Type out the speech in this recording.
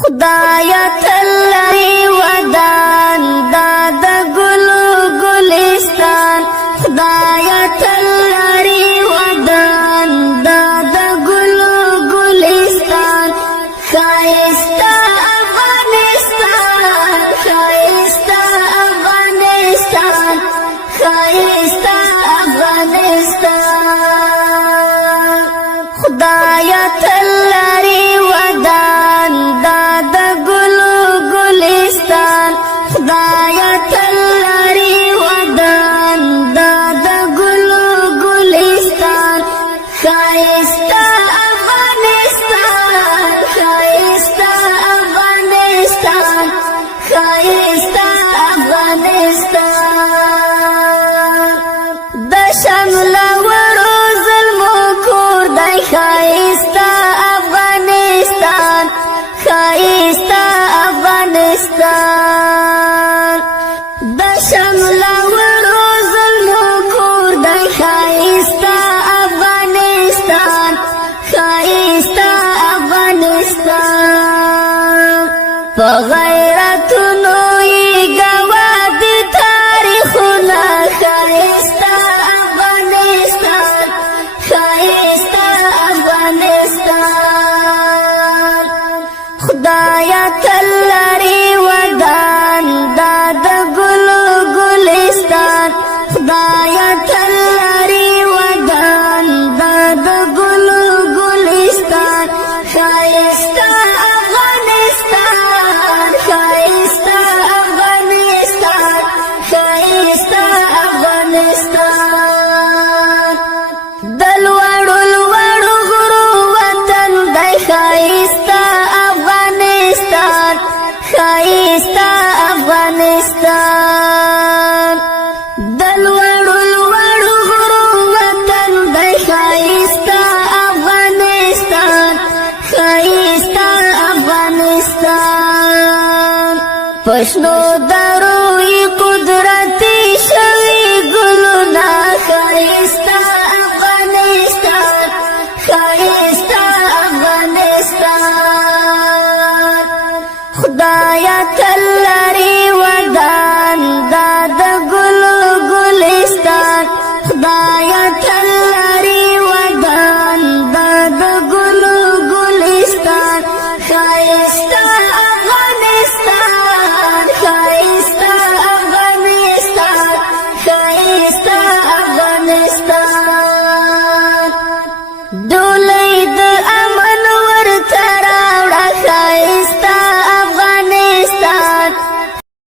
خدایا تلری ودان داد گلو گلستان خدایا تلری ودان داد گلو گلستان خایستا افغانستان خایستا افغانستان خایستا افغانستان خدایا تلری ودان داد گلو گلستان خدایا تلری ودان داد گلو گلستان خایستا افغانستان خایستا افغانستان خایستا افغانستان د شمل ورو ظلمو کور دی خایستا افغانستان خایستا افغانستان د شمل ورو ظلمو کور دی خایستا افغانستان خایستا افغانستان په غیرتونو یې ګواه دي تاریخونه خایستا افغانستان خایستا افغانستان خدایا تلری ودان داد گلو گلستان خدایا تلری ودان داد گلو گلستان خایستا افغانستان خایستا افغانستان خایستا افغانستان دلوړو لوړو غرو وطن دی خایستا افغانستان خایستا افغانستان دلوړو لوړو غرو وطن دی خایستا افغانستان خایستا افغانستان پښنو دروي قدرتي شوي ګلونه خایستا افغانستان خایستا افغانستان خدایا تل